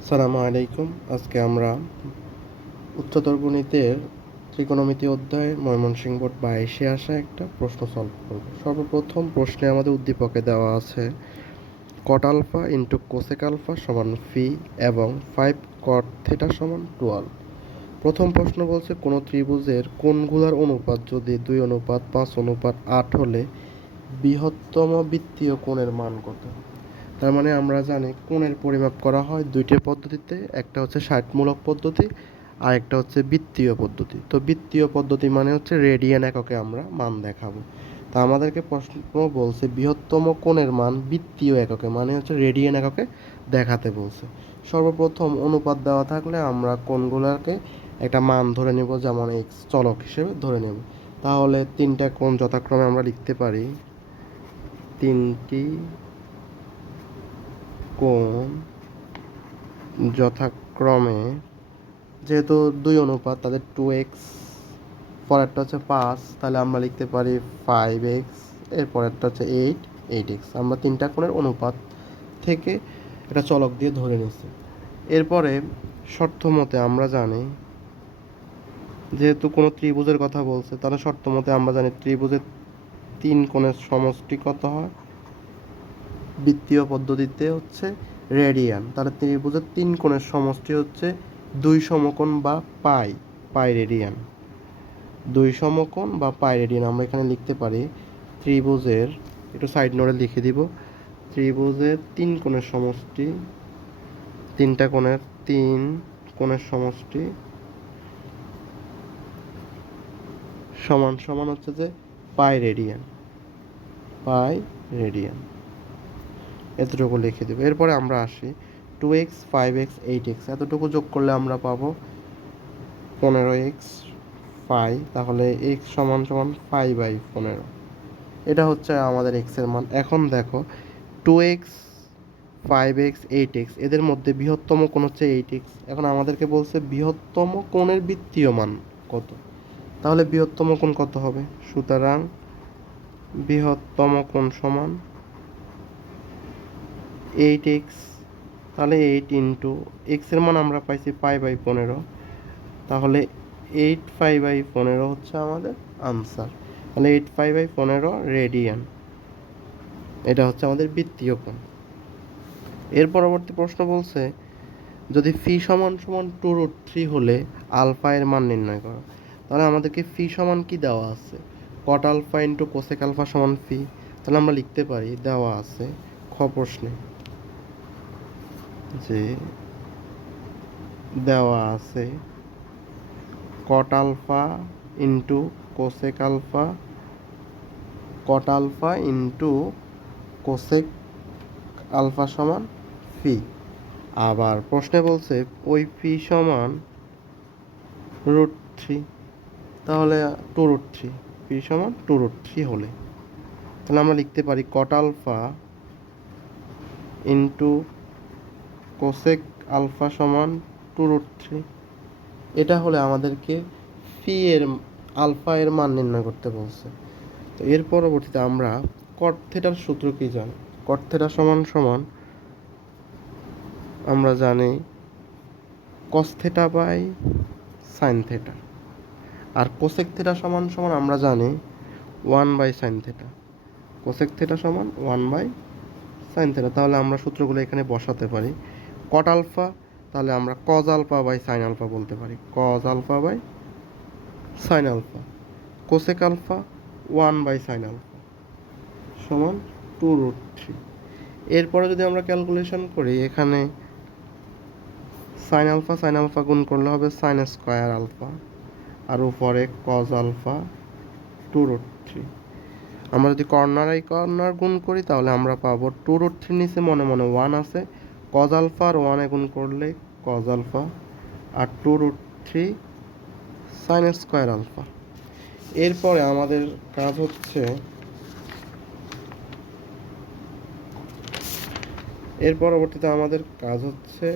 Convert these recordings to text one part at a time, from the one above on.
আসসালামু আলাইকুম। আজকে আমরা উচ্চতর গণিতের ত্রিকোণমিতি অধ্যায়ে ময়মনসিংহ বোর্ড 22-এ আসা একটা প্রশ্ন সলভ করব। সর্বপ্রথম প্রশ্নে আমাদের উদ্দীপকে দেওয়া আছে cot alpha into cosec alpha সমান ফি এবং 5 কট থিটা সমান 12। প্রথম প্রশ্ন বলছে কোনো ত্রিভুজের কোণগুলোর অনুপাত যদি 2:5:8 হলে বৃহত্তম বৃত্তীয় কোণের মান কত? তার মানে আমরা জানি কোণের পরিমাপ করা হয় দুইটি পদ্ধতিতে, একটা হচ্ছে ষাটমূলক পদ্ধতি আর একটা হচ্ছে বৃত্তীয় পদ্ধতি। তো বৃত্তীয় পদ্ধতি মানে হচ্ছে রেডিয়ান এককে আমরা মান দেখাবো। তা আমাদেরকে প্রশ্ন বলছে বৃহত্তম কোণের মান বৃত্তীয় এককে মানে হচ্ছে রেডিয়ান এককে দেখাতে বলছে। সর্বপ্রথম অনুপাত দেওয়া থাকলে আমরা কোণগুলোকে একটা মান ধরে নেব, যেমন এক্স চলক হিসেবে ধরে নেব। তাহলে তিনটা কোণ যথাক্রমে আমরা লিখতে পারি তিনটি কোণ যথাক্রমে, যেহেতু 2 অনুপাত তাদের 2x, পরেরটা হচ্ছে 5, তাহলে আমরা লিখতে পারি 5x, এর পরেরটা হচ্ছে 8x। আমরা তিনটা কোণের অনুপাত থেকে এটা চলক দিয়ে ধরে নিচ্ছি। এরপরে শর্ত মতে আমরা জানি, যেহেতু কোনো ত্রিভুজের কথা বলছে তাহলে শর্ত মতে আমরা জানি ত্রিভুজের 3 কোণের সমষ্টি কত হয়, বৃত্তীয় পদ্ধতিতে হচ্ছে রেডিয়ান। তাহলে ত্রিভুজের 3 কোণের সমষ্টি হচ্ছে 2 সমকোণ বা পাই রেডিয়ান। 2 সমকোণ বা পাই রেডিয়ান আমরা এখানে লিখতে পারি ত্রিভুজের, একটু সাইড নোটে লিখে দিব, ত্রিভুজের 3 কোণের সমষ্টি, তিনটা কোণের 3 কোণের সমষ্টি সমান সমান হচ্ছে যে পাই রেডিয়ান। এতটুকু লিখে দেবো। এরপরে আমরা আসি 2x 5x 8x, এতটুকু যোগ করলে আমরা পাবো 15x 5, তাহলে x সমান সমান 5/15। এটা হচ্ছে আমাদের x এর মান। এখন দেখো 2x 5x 8x এদের মধ্যে বৃহত্তম কোণ হচ্ছে 8x। এখন আমাদেরকে বলছে বৃহত্তম কোণের বৃত্তীয় মান কত, তাহলে বৃহত্তম কোণ কত হবে? সুতরাং বৃহত্তম কোণ সমান 8x, তাহলে 8 ইন্টু এক্স এর মান আমরা পাইছি 5/15, তাহলে 8 5/15 হচ্ছে আমাদের আনসার। তাহলে 8 5/15 রেডিয়ান, এটা হচ্ছে আমাদের বৃত্তীয় কোণ। এর পরবর্তী প্রশ্ন বলছে যদি ফি সমান সমান 2√3 হলে আলফা এর মান নির্ণয় করো। তাহলে আমাদেরকে ফি সমান কি দেওয়া আছে, cot alpha into cosec alpha সমান ফি। তাহলে আমরা লিখতে পারি দেওয়া আছে খ প্রশ্নে যে দেওয়া আছে cot alpha into cosec alpha, cot alpha into cosec alpha সমান ফি। আবার প্রশ্নে বলছে ওই ফি সমান √3, তাহলে 2√3, ফি সমান 2√3 হলে তাহলে আমরা লিখতে পারি cot alpha into cosec alpha সমান 2√3। এটা হলে আমাদেরকে ফি এর আলফা এর মান নির্ণয় করতে বলছে। তো এর পরবর্তীতে আমরা কট থিটার সূত্র কি জানি, কট থিটা সমান সমান আমরা জানি cos theta by sine theta, আর কোসেক থিটা সমান সমান আমরা জানি 1/sin থিটা। কোসেক থিটা সমান 1/sin থিটা, তাহলে আমরা সূত্রগুলো এখানে বসাতে পারি। কট আলফা তাহলে আমরা cos alpha by sine alpha বলতে পারি, cos alpha by sine alpha. Cosec alpha 1/sin alpha সমান 2√3। এরপরে যদি আমরা ক্যালকুলেশন করি, এখানে সাইন আলফা গুণ করলে হবে সাইন স্কোয়ার আলফা, আর উপরে কজ আলফা 2√3। আমরা যদি কর্নার গুণ করি তাহলে আমরা পাবো 2√3 নিচে মনে মনে 1 আছে, কজ আলফা আর 1 গুণ করলে কজ আলফা, আর 2√3 সাইন স্কোয়ার আলফা। এরপরে আমাদের কাজ হচ্ছে, এর পরবর্তীতে আমাদের কাজ হচ্ছে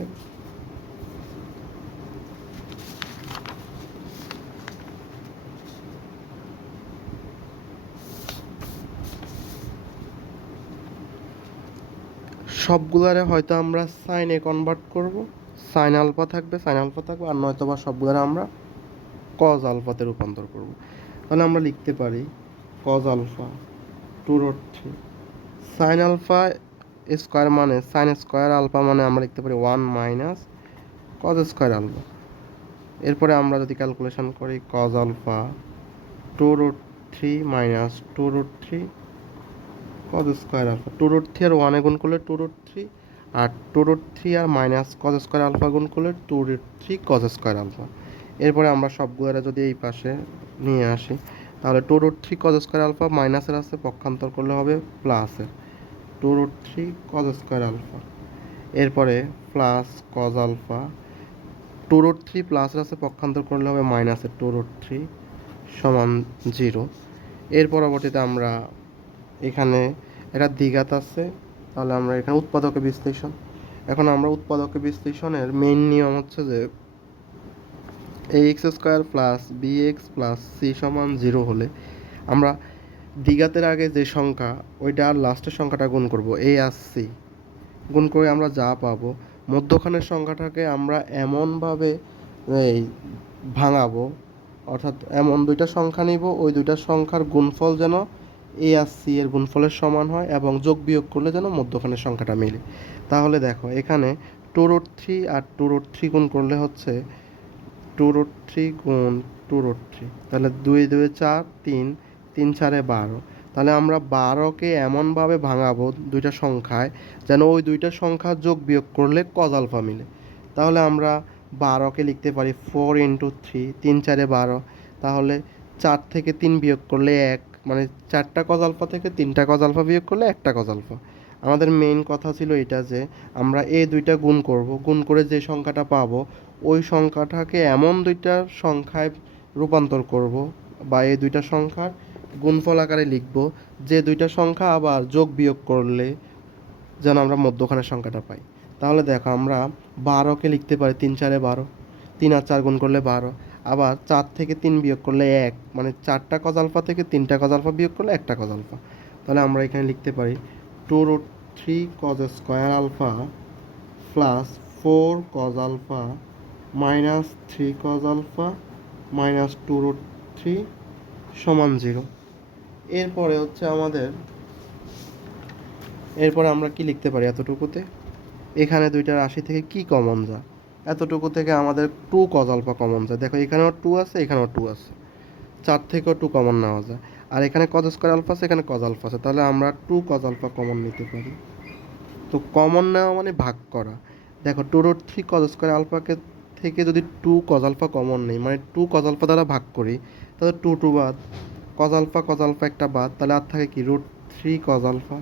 সবগুলারে হয়তো আমরা সাইনে কনভার্ট করব, সাইন আলফা থাকবে, আর নয়তো বা সবগুলো আমরা কজ আলফাতে রূপান্তর করব। তাহলে আমরা লিখতে পারি cos alpha 2√3 sine alpha square মানে সাইন স্কোয়ার আলফা মানে আমরা লিখতে পারি 1 মাইনাস কজ স্কোয়ার আলফা। এরপরে আমরা যদি ক্যালকুলেশন করি cos alpha 2√3 minus 2√3 cos square alpha, 2√3 আর 1 গুণ করলে 2√3, আর 2√3 আর মাইনাস কজ স্কোয়ার আলফা গুণ করলে 2√3 কজ স্কোয়ার আলফা। এরপরে আমরা সবগুলো যদি এই পাশে নিয়ে আসি তাহলে 2√3 কজ স্কোয়ার আলফা মাইনাসের আছে, পক্ষান্তর করলে হবে প্লাসের 2√3 কজ স্কোয়ার আলফা। এরপরে প্লাস কজ আলফা 2√3 প্লাসের আছে, পক্ষান্তর করলে হবে মাইনাসের 2√3 সমান 0। এর পরবর্তীতে আমরা এখানে একটা দ্বিঘাত আছে, তাহলে আমরা এখানে উৎপাদকের বিশ্লেষণ। এখন আমরা উৎপাদকের বিশ্লেষণের মেইন নিয়ম হচ্ছে যে ax square plus bx plus c সমান 0 হলে আমরা দ্বিঘাতের আগে যে সংখ্যা ওইটা আর লাস্টের সংখ্যাটা গুণ করব, a আর c গুণ করে আমরা যা পাবো মধ্যখানের সংখ্যাটাকে আমরা এমনভাবে এই ভাঙাবো, অর্থাৎ এমন দুইটা সংখ্যা নিব ওই দুইটা সংখ্যার গুণফল যেন এ আর সি এর গুণফলের সমান হয় এবং যোগ বিয়োগ করলে যেন মধ্যখানের সংখ্যাটা মিলে। তাহলে দেখো এখানে 2√3 আর 2√3 গুণ করলে হচ্ছে 2√3 গুণ 2√3, তাহলে 2 2 4, 3 3 4 12। তাহলে আমরা 12কে এমনভাবে ভাঙাবো দুইটা সংখ্যায় যেন ওই দুইটা সংখ্যা যোগ বিয়োগ করলে কজ আলফা মিলে। তাহলে আমরা 12কে লিখতে পারি 4 ইন্টু 3, 3 4 12। তাহলে 4 থেকে 3 বিয়োগ করলে 1, মানে 4টা কজ আলফা থেকে 3টা কজ আলফা বিয়োগ করলে 1টা কজ আলফা। আমাদের মেইন কথা ছিল এটা যে আমরা এই দুইটা গুণ করব, গুণ করে যে সংখ্যাটা পাবো ওই সংখ্যাটাকে এমন দুইটা সংখ্যায় রূপান্তর করব বা এই দুইটা সংখ্যার গুণফল আকারে লিখব যে দুইটা সংখ্যা আবার যোগ বিয়োগ করলে যেন আমরা মধ্যখানের সংখ্যাটা পাই। তাহলে দেখো আমরা 12কে লিখতে পারি 3 4 12, 3 আর 4 গুণ করলে 12, আবার 4 থেকে 3 বিয়োগ করলে 1, মানে 4টা কজ আলফা থেকে 3টা কজ আলফা বিয়োগ করলে 1টা কজ আলফা। তাহলে আমরা এখানে লিখতে পারি 2√3 cos square alpha plus 4 cos alpha minus 3 cos alpha minus 2√3 সমান 0। এরপরে হচ্ছে এরপরে আমরা কি লিখতে পারি এতটুকুতে, এখানে দুইটা রাশি থেকে কি কমন যায়, এতটুকু থেকে আমাদের 2 কজ আলফা কমন যায়। দেখো এখানেও 2 আছে, এখানেও 2 আছে, 4 থেকেও 2 কমন নেওয়া যায়। আর এখানে কজ স্কোয়ার আলফা আছে, এখানে কজ আলফা আছে, তাহলে আমরা 2 কজ আলফা কমন নিতে পারি। তো কমন নেওয়া মানে ভাগ করা। দেখো 2√3 কজ স্কোয়ার আলফাকে থেকে যদি 2 কজ আলফা কমন নেই, মানে 2 কজ আলফা দ্বারা ভাগ করি, তাহলে 2 2 বাদ, কজ আলফা একটা বাদ, তাহলে আর থাকে কি √3 কজ আলফা।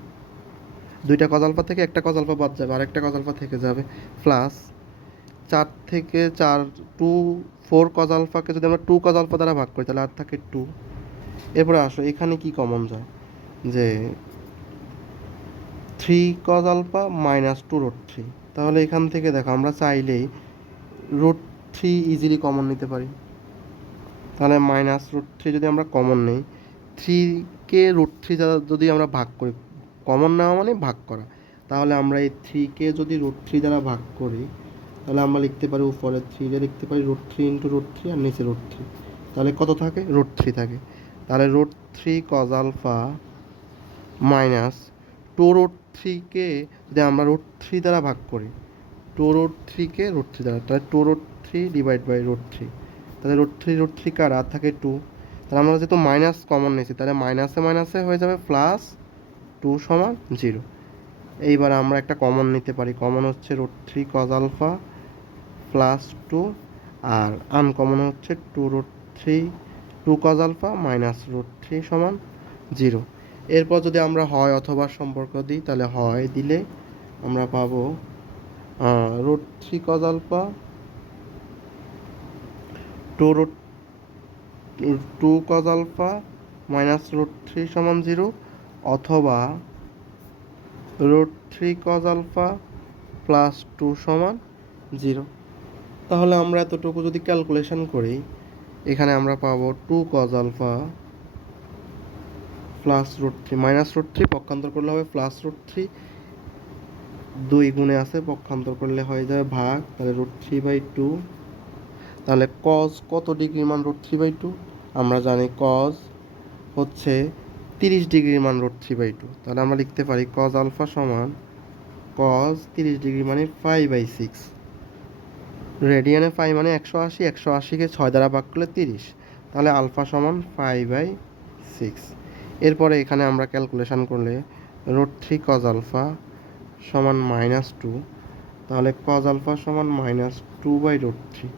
দুইটা কজ আলফা থেকে একটা কজ আলফা বাদ যাবে, আরেকটা কজ আলফা থেকে যাবে, প্লাস 4 থেকে 4 2 4 কজ আলফাকে যদি আমরা 2 কজ আলফা দ্বারা ভাগ করি তাহলে আর থাকে 2। এরপরে আসো এখানে কি কমন যায়, যে 3 কজ আলফা মাইনাস 2√3। তাহলে এখান থেকে দেখো আমরা চাইলেই √3 ইজিলি কমন নিতে পারি। তাহলে মাইনাস √3 যদি আমরা কমন নিই, 3কে √3 যদি আমরা ভাগ করি, কমন নেওয়া মানে ভাগ করা, তাহলে আমরা এই 3কে যদি √3 দ্বারা ভাগ করি তাহলে আমরা লিখতে পারি উপরে 3 লিখতে পারি √3 ইন্টু √3 আর নিচে √3, তাহলে কত থাকে √3 থাকে। তাহলে √3 কজ আলফা মাইনাস 2√3কে যদি আমরা √3 দ্বারা ভাগ করি, 2√3কে √3 দ্বারা, তাহলে 2√3 ডিভাইড বাই √3, তাহলে √3 কার আর থাকে 2। তাহলে আমরা যেহেতু মাইনাস কমন নিয়েছি তাহলে মাইনাসে মাইনাসে হয়ে যাবে প্লাস 2 সমান 0। এইবার আমরা একটা কমন নিতে পারি, কমন হচ্ছে √3 কজ আলফা প্লাস 2, আর আনকমন হচ্ছে 2 কজ আলফা মাইনাস √3 সমান 0। এরপর যদি আমরা হয় অথবা সম্পর্ক দিই তাহলে হয় দিলে আমরা পাবো √3 cos alpha 2 cos alpha minus √3 সমান 0, অথবা √3 কজ আলফা প্লাস 2 সমান 0। তাহলে আমরা এতটুকু যদি ক্যালকুলেশন করি এখানে আমরা পাবো 2 কজ আলফা প্লাস √3 মাইনাস √3, পক্ষান্তর করলে হবে প্লাস √3, 2 গুণে আছে, পক্ষান্তর করলে হয়ে যাবে ভাগ, তাহলে √3/2। তাহলে কজ কত ডিগ্রির মান √3/2? আমরা জানি কজ হচ্ছে 30 ডিগ্রির মান √3/2। তাহলে আমরা লিখতে পারি কজ আলফা সমান কজ 30 ডিগ্রি মানে 5/6। রেডিয়ানে 5 মানে 180, 180কে 6 দ্বারা ভাগ করলে 30, তাহলে আলফা সমান 5/6। এরপরে এখানে আমরা ক্যালকুলেশন করলে √3 কজ আলফা সমান -2, তাহলে কজ আলফা সমান -2/√3।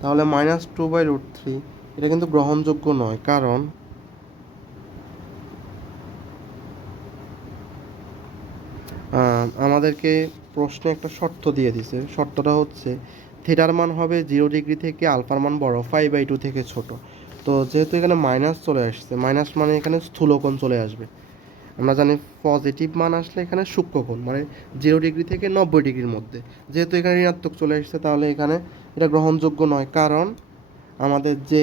তাহলে -2/√3 এটা কিন্তু গ্রহণযোগ্য নয়, কারণ আমাদেরকে প্রশ্নে একটা শর্ত দিয়ে দিছে। শর্তটা হচ্ছে থিটার মান হবে 0 ডিগ্রি থেকে আলফার মান বড়, 5/2 থেকে ছোট। তো যেহেতু এখানে মাইনাস চলে আসছে, মাইনাস মানে এখানে স্থূলকোণ চলে আসবে। আমরা জানি পজিটিভ মান আসলে এখানে সূক্ষ্মকোণ, মানে 0 ডিগ্রি থেকে 90 ডিগ্রির মধ্যে। যেহেতু এখানে ঋণাত্মক চলে এসেছে, তাহলে এখানে এটা গ্রহণযোগ্য নয়, কারণ আমাদের যে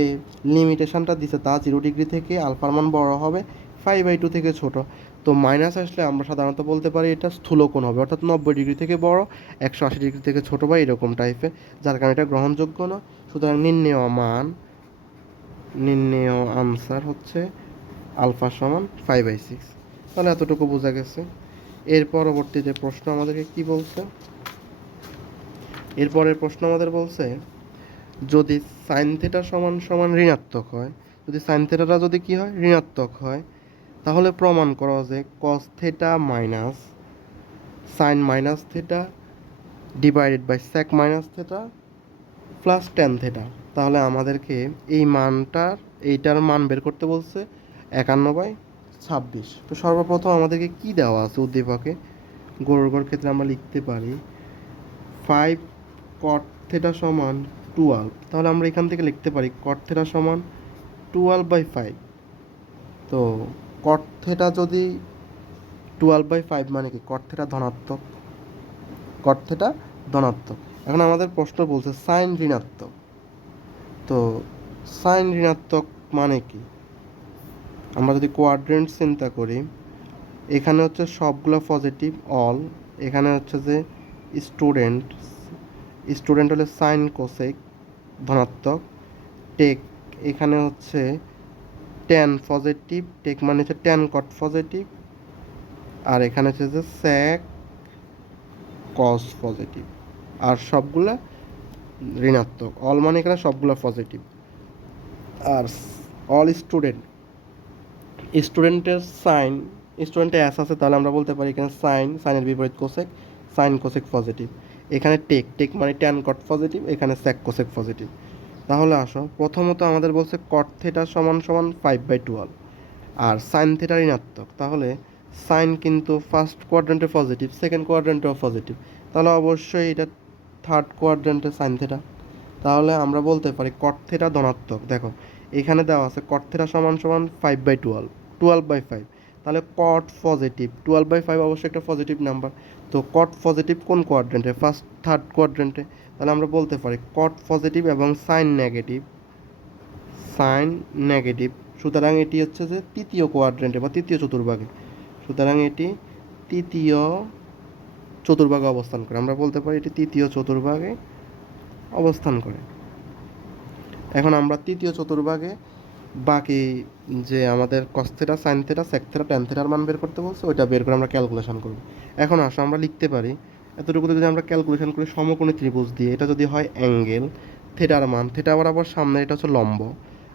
লিমিটেশনটা দিছে তা 0 ডিগ্রি থেকে আলফার মান বড় হবে, 5/2 থেকে ছোট। তো মাইনাস আসলে আমরা সাধারণত বলতে পারি এটা স্থূলকোণ হবে, অর্থাৎ 90 ডিগ্রি থেকে বড়, 180 ডিগ্রি থেকে ছোট বা এরকম টাইপের, যার কারণে এটা গ্রহণযোগ্য না। সুতরাং নির্ণেয় আনসার হচ্ছে আলফা সমান 5/6। তাহলে এতটুকু বোঝা গেছে। এর পরবর্তীতে প্রশ্ন আমাদেরকে কি বলছে? এরপরের প্রশ্ন আমাদের বলছে যদি সাইন থিটা সমান সমান ঋণাত্মক হয়, যদি সাইন থিটাটা যদি কি হয়, ঋণাত্মক হয়, তাহলে প্রমাণ করা যে cos theta minus sine minus theta divided by sec minus theta plus tan theta. তাহলে আমাদেরকে এই মানটার এইটার মান বের করতে বলছে 51/26। তো সর্বপ্রথম আমাদেরকে কি দেওয়া আছে উদ্দীপকে? গড় ক্ষেত্রে আমরা লিখতে পারি 5 কট থিটা সমান 12। তাহলে আমরা এখান থেকে লিখতে পারি কট থিটা সমান 12/5। তো কট থিটা যদি 12/5 মানে কি? কট থিটা ধনাত্মক, কট থিটা ধনাত্মক। এখন আমাদের প্রশ্ন বলছে সাইন ঋণাত্মক। তো সাইন ঋণাত্মক মানে কি? আমরা যদি কোয়াড্রেন্ট চিন্তা করি, এখানে হচ্ছে সবগুলো পজিটিভ অল, এখানে হচ্ছে যে স্টুডেন্ট, স্টুডেন্ট হলে সাইন কোসেক ধনাত্মক, টেক এখানে হচ্ছে টেন পজিটিভ, টেক মানে হচ্ছে টেন কট পজিটিভ, আর এখানে হচ্ছে যে স্যাক কস পজিটিভ, আর সবগুলা ঋণাত্মক। অল মানে এখানে সবগুলো পজিটিভ। আর অল স্টুডেন্ট, স্টুডেন্টের সাইন, স্টুডেন্টে অ্যাস আছে, তাহলে আমরা বলতে পারি এখানে সাইনের বিপরীত কোসেক, সাইন কোসেক পজিটিভ। এখানে টেক মানে ট্যান কট পজিটিভ, এখানে স্যাক কোসেক পজিটিভ। তাহলে আসো, প্রথমত আমাদের বলছে কট থিটা সমান সমান 5/12 আর সাইন থিটা ঋণাত্মক। তাহলে সাইন কিন্তু ফার্স্ট কোয়াড্রেন্টে পজিটিভ, সেকেন্ড কোয়াড্রেন্টেও পজিটিভ, তাহলে অবশ্যই এটা থার্ড কোয়াড্রেন্টে সাইন থিটা। তাহলে আমরা বলতে পারি কট থিটা ধনাত্মক। দেখো এখানে দেওয়া আছে কট থিটা সমান সমান 5/12, 12/5। তাহলে কট পজিটিভ, 12/5 অবশ্যই একটা পজিটিভ নাম্বার। তো কট পজিটিভ কোন কোয়াড্রেন্টে? First third কোয়াড্রেন্টে। তাহলে আমরা বলতে পারি কট পজিটিভ এবং সাইন নেগেটিভ, সাইন নেগেটিভ। সুতরাং এটি হচ্ছে যে তৃতীয় কোয়াড্রেন্টে বা তৃতীয় চতুর্ভাগে। সুতরাং এটি তৃতীয় চতুর্ভাগে অবস্থান করে। আমরা বলতে পারি এটি তৃতীয় চতুর্ভাগে অবস্থান করে। এখন আমরা তৃতীয় চতুর্ভাগে বাকি যে আমাদের cos theta, sine theta, sec theta, tan থিটার মান বের করতে বলছে, ওইটা বের করে আমরা ক্যালকুলেশন করব। এখন আসো আমরা লিখতে পারি এতটুকুতে যদি আমরা ক্যালকুলেশন করি সমকোণী ত্রিভুজ দিয়ে, এটা যদি হয় অ্যাঙ্গেল, থিটার মান থিটা বরাবর সামনে এটা হচ্ছে লম্ব,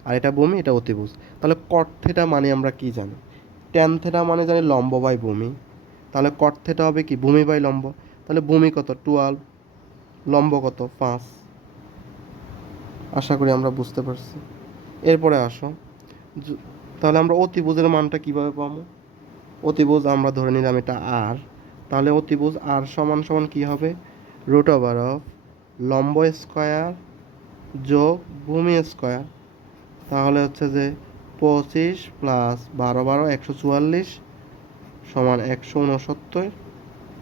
আর এটা ভূমি, এটা অতিভুজ। তাহলে কট থিটা মানে আমরা কি জানি? ট্যান থিটা মানে জানি লম্ব বাই ভূমি। তাহলে কট থিটা হবে কি? ভূমি বাই লম্ব। তাহলে ভূমি কত? 12, লম্ব কত? 5। আশা করি আমরা বুঝতে পারছি। এরপরে আসো, তাহলে আমরা অতিভুজের মানটা কিভাবে পাবো? অতিভুজ আমরা ধরে নিলাম এটা আর, তাহলে অতিভুজ আর সমান সমান কি হবে? √অফ লম্ব স্কয়ার যোগ ভূমি স্কয়ার। তাহলে হচ্ছে যে 25 প্লাস 12 144 সমান 169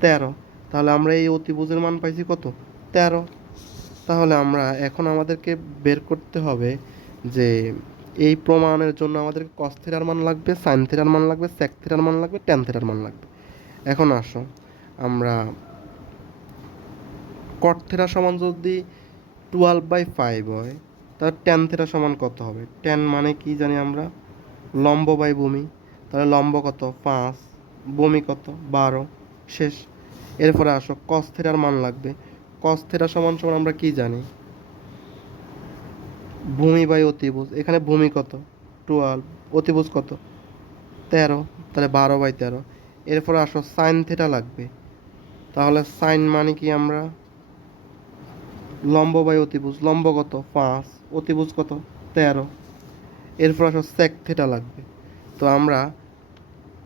13। তাহলে আমরা এই অতিভুজের মান পাইছি কত? 13। তাহলে আমরা এখন আমাদেরকে বের করতে হবে যে এই প্রমাণের জন্য আমাদেরকে কস থিটার মান লাগবে, সাইন থিটার মান লাগবে, সেক থিটার মান লাগবে, ট্যান থিটার মান লাগবে। এখন আসো আমরা কট থিটা সমান যদি 12/5 হয়, তাহলে ট্যান থিটা সমান কত হবে? ট্যান মানে কি জানি আমরা? লম্ব বাই ভূমি। তাহলে লম্ব কত? 5, ভূমি কত? 12। শেষ। এরপরে আসো কস থিটার মান লাগবে। কস থিটা সমান সমান আমরা কি জানি? ভূমি বাই অতিভুজ। এখানে ভূমি কত? 12, অতিভুজ কত? 13, তাহলে 12/13। এরপরে আসো সাইন থিটা লাগবে। তাহলে সাইন মানে কি আমরা? লম্ব বাই অতিভুজ। লম্ব কত? 5, অতিভুজ কত? 13। এরপর আসো সেক থিটা লাগবে। তো আমরা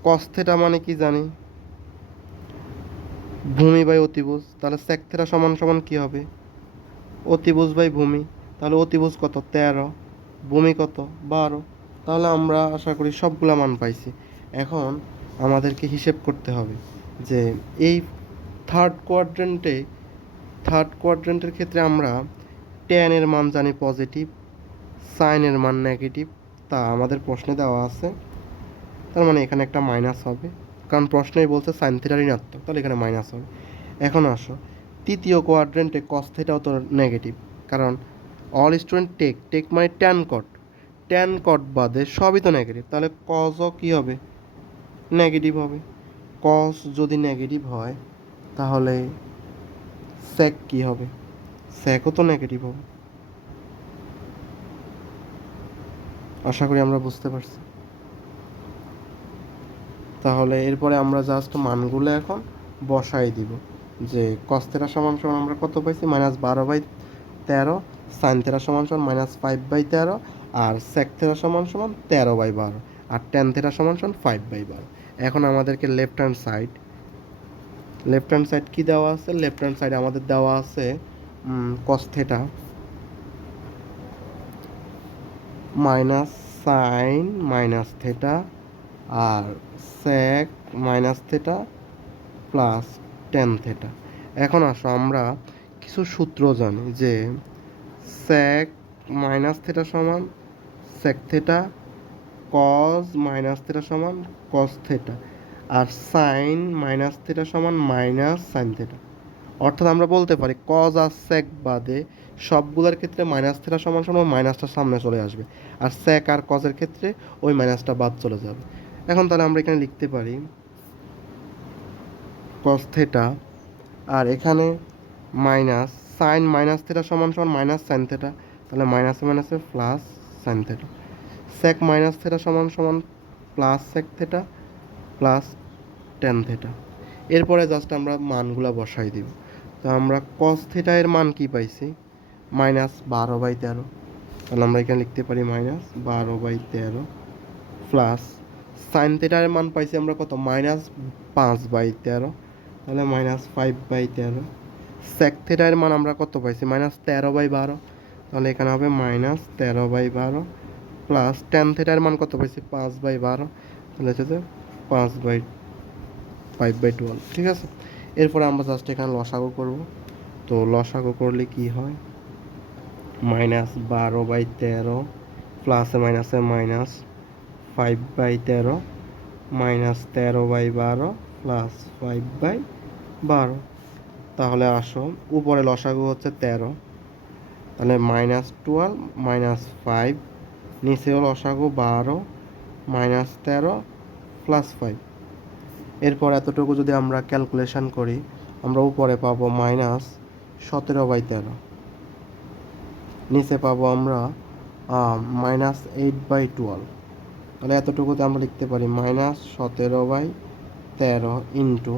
কস থিটা মানে কি জানি? ভূমি বাই অতিভুজ। তাহলে সেক থিটা সমান সমান কি হবে? অতিভুজ বাই ভূমি। তাহলে অতিভুজ কত? 13, ভূমি কত? 12। তাহলে আমরা আশা করি সবগুলা মান পাইছি। এখন আমাদেরকে হিসেব করতে হবে যে এই থার্ড কোয়াড্রেন্টে থার্ড কোয়াড্রেন্টের ক্ষেত্রে আমরা ট্যানের মান জানি পজিটিভ, সাইনের মান নেগেটিভ, তা আমাদের প্রশ্নে দেওয়া আছে। তার মানে এখানে একটা মাইনাস হবে, কারণ প্রশ্নেই বলছে সাইন থিটা ঋণাত্মক, তাহলে এখানে মাইনাস হবে। এখন আসো তৃতীয় কোয়াড্রেন্টে কস থিটাও তো নেগেটিভ, কারণ অল স্টুডেন্ট টেক মানে ট্যান কট বাদে সবই তো নেগেটিভ, তাহলে কজও কী হবে? নেগেটিভ হবে। কস যদি নেগেটিভ হয় তাহলে সেক কী হবে? সেকও তো নেগেটিভ হবে। আশা করি আমরা বুঝতে পারছি। তাহলে এরপরে আমরা জাস্ট মানগুলো এখন বসাই দিব যে কস থিটা সমান সমান আমরা কত পাইছি? -12/13, সাইন থিটা সমান সমান -5/13, আর সেক থিটা সমান সমান 13/12, আর ট্যান থিটা সমান সমান 5/12। এখন আমাদেরকে লেফট হ্যান্ড সাইড কি দেওয়া আছে? লেফট হ্যান্ড সাইডে আমাদের দেওয়া আছে cos theta minus sine minus theta আর sec minus theta plus tan theta. এখন আসো আমরা কিছু সূত্র জানি যে সেক মাইনাস থিটা সমান sec theta, cos minus theta সমান কস থিটা, আর সাইন মাইনাস থিটা সমান মাইনাস সাইন থিটা। অর্থাৎ আমরা বলতে পারি কজ আর সেক বাদে সবগুলোর ক্ষেত্রে মাইনাস থিটা সমান সমান মাইনাসটা সামনে চলে আসবে, আর সেক আর কজের ক্ষেত্রে ওই মাইনাসটা বাদ চলে যাবে। এখন তাহলে আমরা এখানে লিখতে পারি কস থিটা, আর এখানে মাইনাস সাইন মাইনাস থিটা সমান সমান মাইনাস সাইন থিটা, তাহলে মাইনাসে মাইনাসে plus sine theta. Sec minus theta সমান সমান plus sec theta plus tan theta. এরপরে জাস্ট আমরা মানগুলা বসাই দিব। তো আমরা কস থিটা এর মান কি পাইছি? -12/13। তাহলে আমরা এখানে লিখতে পারি -12/13 প্লাস সাইন থিটার মান পাইছি আমরা কত? -5/13, তাহলে -5/13। সেক থিটার মান আমরা কত পাইছি? -13/12, তাহলে এখানে হবে -13/12 প্লাস ট্যান থিটার মান কত পাইছি? 5/12, তাহলে হচ্ছে যে 5/12। ঠিক আছে। এরপরে আমরা জাস্ট এখানে লসাগু করব। তো লসাগু করলে কি হয়? -12/13 প্লাসে মাইনাসে মাইনাস 5/13 -13/12 প্লাস 5/12। তাহলে আসো উপরে লসাগু হচ্ছে 13, তাহলে -12 -5, নিচেও লসাগু 12 -13 +5। এরপর এতটুকু যদি আমরা ক্যালকুলেশন করি, আমরা উপরে পাবো -17/13, নিচে পাবো আমরা -8/12। তাহলে এতটুকুতে আমরা লিখতে পারি -17/13 ইন্টু,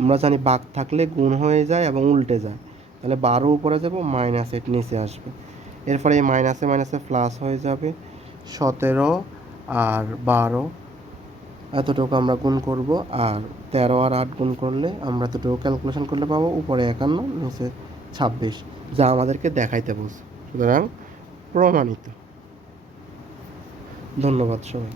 আমরা জানি ভাগ থাকলে গুণ হয়ে যায় এবং উল্টে যায়, তাহলে 12 উপরে যাব, -8 নিচে আসবে। এরপরে এই মাইনাসে মাইনাসে প্লাস হয়ে যাবে, 17 আর 12 এতটুকু আমরা গুণ করব, আর 13 আর 8 গুণ করলে আমরা এতটুকু ক্যালকুলেশন করলে পাবো উপরে 51 নিচে 26, যা আমাদেরকে দেখাইতে বলছে। সুতরাং প্রমাণিত। ধন্যবাদ সবাই।